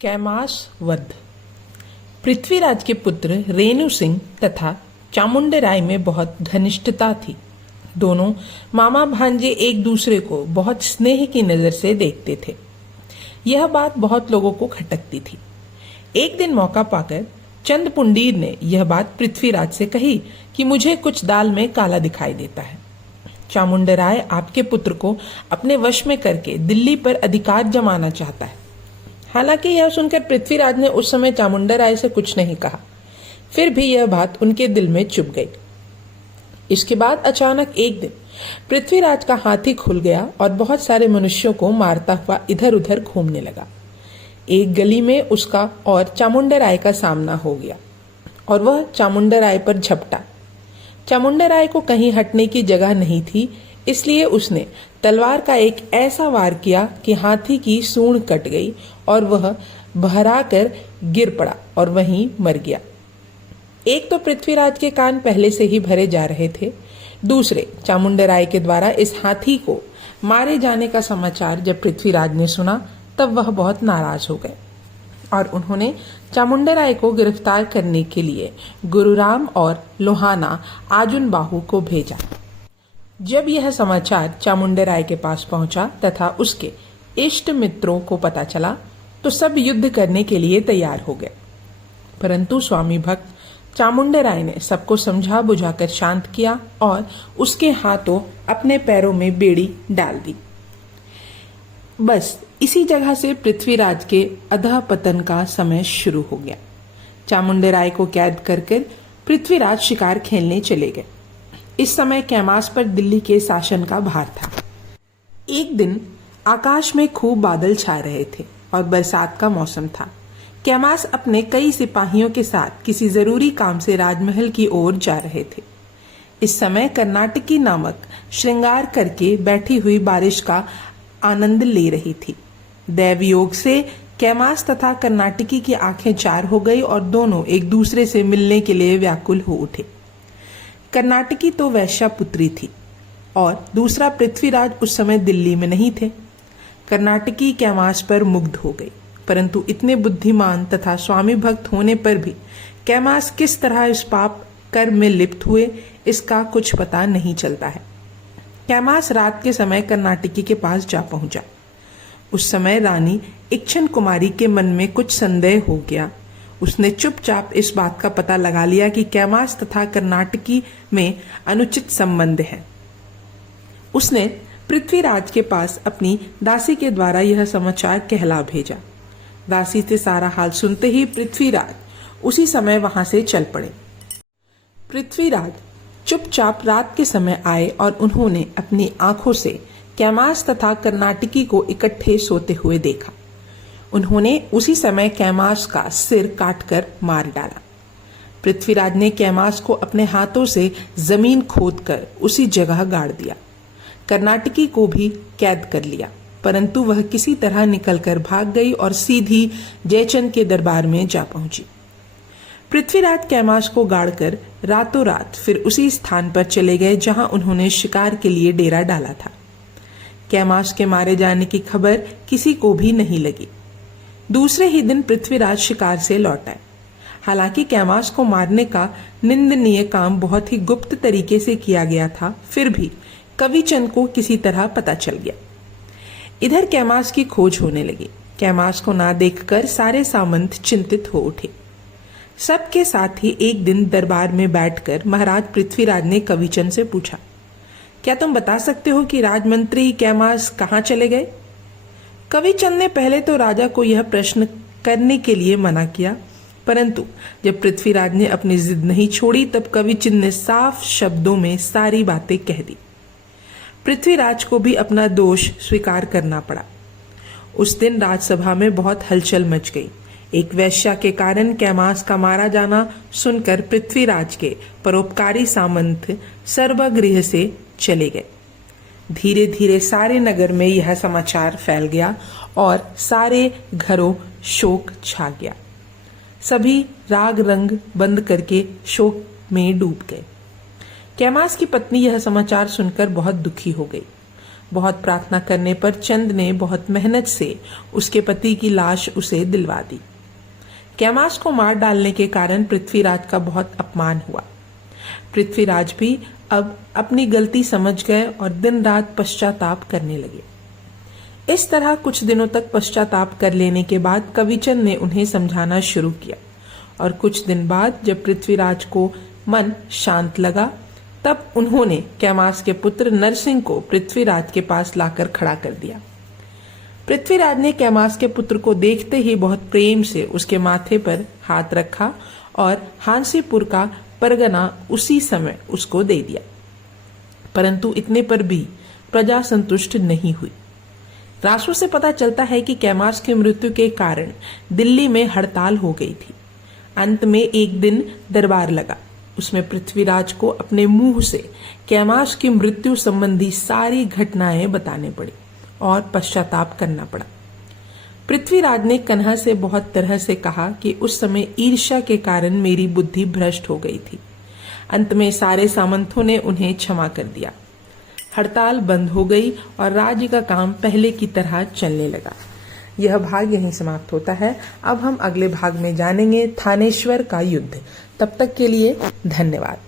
कैमास वध। पृथ्वीराज के पुत्र रेणु सिंह तथा चामुंडराय में बहुत घनिष्ठता थी। दोनों मामा भांजे एक दूसरे को बहुत स्नेह की नजर से देखते थे। यह बात बहुत लोगों को खटकती थी। एक दिन मौका पाकर चंद पुंडीर ने यह बात पृथ्वीराज से कही कि मुझे कुछ दाल में काला दिखाई देता है। चामुंडराय आपके पुत्र को अपने वश में करके दिल्ली पर अधिकार जमाना चाहता है। हालांकि यह सुनकर पृथ्वीराज ने उस समय चामुंडराय से कुछ नहीं कहा, फिर भी यह बात उनके दिल में चुभ गई। इसके बाद अचानक एक दिन पृथ्वीराज का हाथी खुल गया और बहुत सारे मनुष्यों को मारता हुआ इधर उधर घूमने लगा। एक गली में उसका और चामुंडराय का सामना हो गया और वह चामुंडराय पर झपटा। चामुंडराय को कहीं हटने की जगह नहीं थी, इसलिए उसने तलवार का एक ऐसा वार किया कि हाथी की सूंड कट गई और वह बहरा कर गिर पड़ा और वहीं मर गया। एक तो पृथ्वीराज के कान पहले से ही भरे जा रहे थे, दूसरे चामुंडराय के द्वारा इस हाथी को मारे जाने का समाचार जब पृथ्वीराज ने सुना तब वह बहुत नाराज हो गए और उन्होंने चामुंडराय को गिरफ्तार करने के लिए गुरुराम और लोहाना आजुन बाहु को भेजा। जब यह समाचार चामुंडराय के पास पहुंचा तथा उसके इष्ट मित्रों को पता चला तो सब युद्ध करने के लिए तैयार हो गए, परंतु स्वामी भक्त चामुंडराय ने सबको समझा बुझाकर शांत किया और उसके हाथों अपने पैरों में बेड़ी डाल दी। बस इसी जगह से पृथ्वीराज के अधःपतन का समय शुरू हो गया। चामुंडराय को कैद कर पृथ्वीराज शिकार खेलने चले गए। इस समय कैमास पर दिल्ली के शासन का भार था। एक दिन आकाश में खूब बादल छा रहे थे और बरसात का मौसम था। कैमास अपने कई सिपाहियों के साथ किसी जरूरी काम से राजमहल की ओर जा रहे थे। इस समय कर्नाटकी नामक श्रृंगार करके बैठी हुई बारिश का आनंद ले रही थी। दैवयोग से कैमास तथा कर्नाटकी की आंखें चार हो गई और दोनों एक दूसरे से मिलने के लिए व्याकुल हो उठे। कर्नाटकी तो वैश्या पुत्री थी और दूसरा पृथ्वीराज उस समय दिल्ली में नहीं थे। कर्नाटकी कैमास पर मुग्ध हो गई, परंतु इतने बुद्धिमान तथा स्वामी भक्त होने पर भी कैमास किस तरह इस पाप कर्म में लिप्त हुए इसका कुछ पता नहीं चलता है। कैमास रात के समय कर्नाटकी के पास जा पहुंचा। उस समय रानी इक्षन कुमारी के मन में कुछ संदेह हो गया। उसने चुपचाप इस बात का पता लगा लिया कि कैमास तथा कर्नाटकी में अनुचित संबंध है। उसने पृथ्वीराज के पास अपनी दासी के द्वारा यह समाचार कहला भेजा। दासी से सारा हाल सुनते ही पृथ्वीराज उसी समय वहां से चल पड़े। पृथ्वीराज चुपचाप रात के समय आए और उन्होंने अपनी आंखों से कैमास तथा कर्नाटकी को इकट्ठे सोते हुए देखा। उन्होंने उसी समय कैमास का सिर काटकर मार डाला। पृथ्वीराज ने कैमास को अपने हाथों से जमीन खोदकर उसी जगह गाड़ दिया। कर्नाटकी को भी कैद कर लिया, परंतु वह किसी तरह निकलकर भाग गई और सीधी जयचंद के दरबार में जा पहुंची। पृथ्वीराज कैमास को गाड़कर रातों रात फिर उसी स्थान पर चले गए जहां उन्होंने शिकार के लिए डेरा डाला था। कैमास के मारे जाने की खबर किसी को भी नहीं लगी। दूसरे ही दिन पृथ्वीराज शिकार से लौट आए। हालांकि कैमास को मारने का निंदनीय काम बहुत ही गुप्त तरीके से किया गया था, फिर भी कविचंद को किसी तरह पता चल गया। इधर कैमास की खोज होने लगी। कैमास को ना देखकर सारे सामंत चिंतित हो उठे। सबके साथ ही एक दिन दरबार में बैठकर महाराज पृथ्वीराज ने कविचंद से पूछा, क्या तुम बता सकते हो कि राजमंत्री कैमास कहाँ चले गए? कविचंद ने पहले तो राजा को यह प्रश्न करने के लिए मना किया, परंतु जब पृथ्वीराज ने अपनी जिद नहीं छोड़ी तब कविचंद ने साफ शब्दों में सारी बातें कह दी। पृथ्वीराज को भी अपना दोष स्वीकार करना पड़ा। उस दिन राजसभा में बहुत हलचल मच गई। एक वैश्या के कारण कैमास का मारा जाना सुनकर पृथ्वीराज के परोपकारी सामंत सर्वगृह से चले गए। धीरे धीरे सारे नगर में यह समाचार फैल गया और सारे घरों शोक छा गया। सभी राग रंग बंद करके शोक में डूब गए। कैमास की पत्नी यह समाचार सुनकर बहुत दुखी हो गई। बहुत प्रार्थना करने पर चंद ने बहुत मेहनत से उसके पति की लाश उसे दिलवा दी। कैमास को मार डालने के कारण पृथ्वीराज का बहुत अपमान हुआ। पृथ्वीराज भी अब अपनी गलती समझ गए और दिन रात पश्चाताप करने लगे। इस तरह कुछ दिनों तक पश्चाताप कर लेने के बाद कविचंद ने उन्हें समझाना शुरू किया और कुछ दिन बाद जब पृथ्वीराज को मन शांत लगा तब उन्होंने कैमास के पुत्र नरसिंह को पृथ्वीराज के पास लाकर खड़ा कर दिया। पृथ्वीराज ने कैमास के पुत्र को देखते ही बहुत प्रेम से उसके माथे पर हाथ रखा और हांसीपुर का परगना उसी समय उसको दे दिया। परंतु इतने पर भी प्रजा संतुष्ट नहीं हुई। रासों से पता चलता है कि कैमास की मृत्यु के कारण दिल्ली में हड़ताल हो गई थी। अंत में एक दिन दरबार लगा। उसमें पृथ्वीराज को अपने मुंह से कैमास की मृत्यु संबंधी सारी घटनाएं बताने पड़ी और पश्चाताप करना पड़ा। पृथ्वीराज ने कन्हा से बहुत तरह से कहा कि उस समय ईर्ष्या के कारण मेरी बुद्धि भ्रष्ट हो गई थी। अंत में सारे सामंतों ने उन्हें क्षमा कर दिया। हड़ताल बंद हो गई और राज्य का काम पहले की तरह चलने लगा। यह भाग यहीं समाप्त होता है। अब हम अगले भाग में जानेंगे थानेश्वर का युद्ध। तब तक के लिए धन्यवाद।